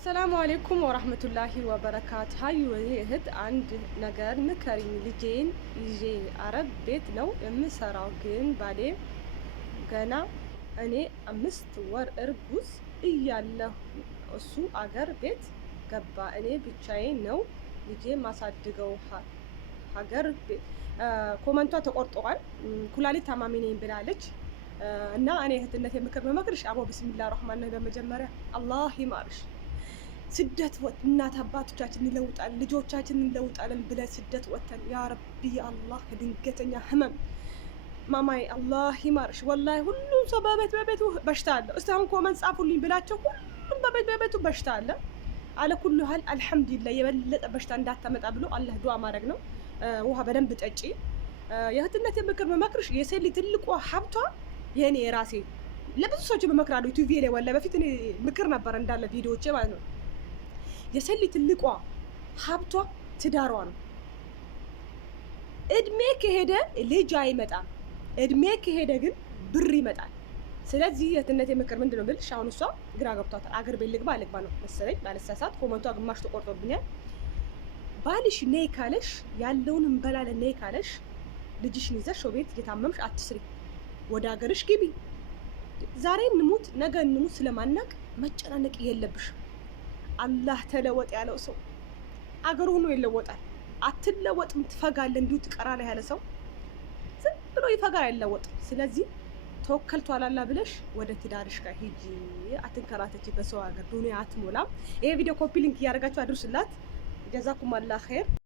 አሰላሙ አሌይኩም ወራህመቱላሂ ወበረካቱ። ሀዩ እህት አንድ ነገር ምከሪኝ። ልጄን ይዤ አረብ ቤት ነው የምሰራው፣ ግን ባሌ ገና እኔ 5 ወር እርጉዝ እያለሁ እሱ አገር ቤት ገባ። እኔ ብቻዬን ነው ልጄ ማሳድገው። ሀገር ቤት ኮመንቷ ተቆርጧል። ኩላሊት ታማሚ ነኝ ብላለች። እና እኔ እህትነት የምክር በመክርሽ አቦ ቢስሚላህ ረህማን ነው። በመጀመሪያ አላህ ይማርሽ። ስደት እናት አባቶቻችን ይለውጣል፣ ልጆቻችን እንለውጣለን ብለን ስደት ወተን ያ ረቢ አላህ ከድንገተኛ ህመም ማማይ አላህ ይማርሽ። ወላሂ ሁሉም ሰው በቤት በቤቱ በሽታ አለ። እስቲ አሁን ኮመንት ጻፉልኝ ብላቸው ሁሉም በቤት በቤቱ በሽታ አለ። አለ ኩሉ ሀል አልሐምዱሊላህ የበለጠ በሽታ እንዳታመጣ ብሎ አላህ ዱዓ ማድረግ ነው። ውሃ በደንብ ጠጪ። የእህትነት የምክር በመክርሽ የሴት ልጅ ትልቋ ሀብቷ የኔ የራሴ ለብዙ ሰዎች በመክራለሁ ቲቪ ላይ ወላሂ በፊት እኔ ምክር ነበር እንዳለ ቪዲዮዎቼ ማለት ነው። የሴት ልጅ ትልቋ ሀብቷ ትዳሯ ነው። እድሜ ከሄደ ልጅ አይመጣም፣ እድሜ ከሄደ ግን ብር ይመጣል። ስለዚህ የእህትነት የምክር ምንድነው ብልሽ፣ አሁን እሷ ግራ ገብቷታል። አገር ቤት ልግባ ነው መሰለኝ ባለሳሳት፣ ኮመንቷ ግማሽ ተቆርጦብኛል። ባልሽ ነይ ካለሽ ያለውን እንበላለን ነይ ካለሽ ልጅሽን ይዘሽ ቤት እየታመምሽ አትስሪ፣ ወደ ሀገርሽ ግቢ። ዛሬ እንሙት ነገ እንሙት ስለማናቅ መጨናነቅ የለብሽ። አላህ ተለወጥ ያለው ሰው አገሩ ሆኖ ይለወጣል። አትለወጥም ትፈጋለህ፣ እንዲሁ ትቀራለህ ያለ ሰው ዝም ብሎ ይፈጋል አይለወጥም። ስለዚህ ተወከልቱ አላላ ብለሽ ወደ ትዳርሽ ጋር ሂጂ፣ አትንከራተቺ። በሰው ሀገር ዱንያ አትሞላም። ይሄ ቪዲዮ ኮፒ ሊንክ እያደረጋችሁ አድርሱላት። ጀዛኩም አላህ ኸይር።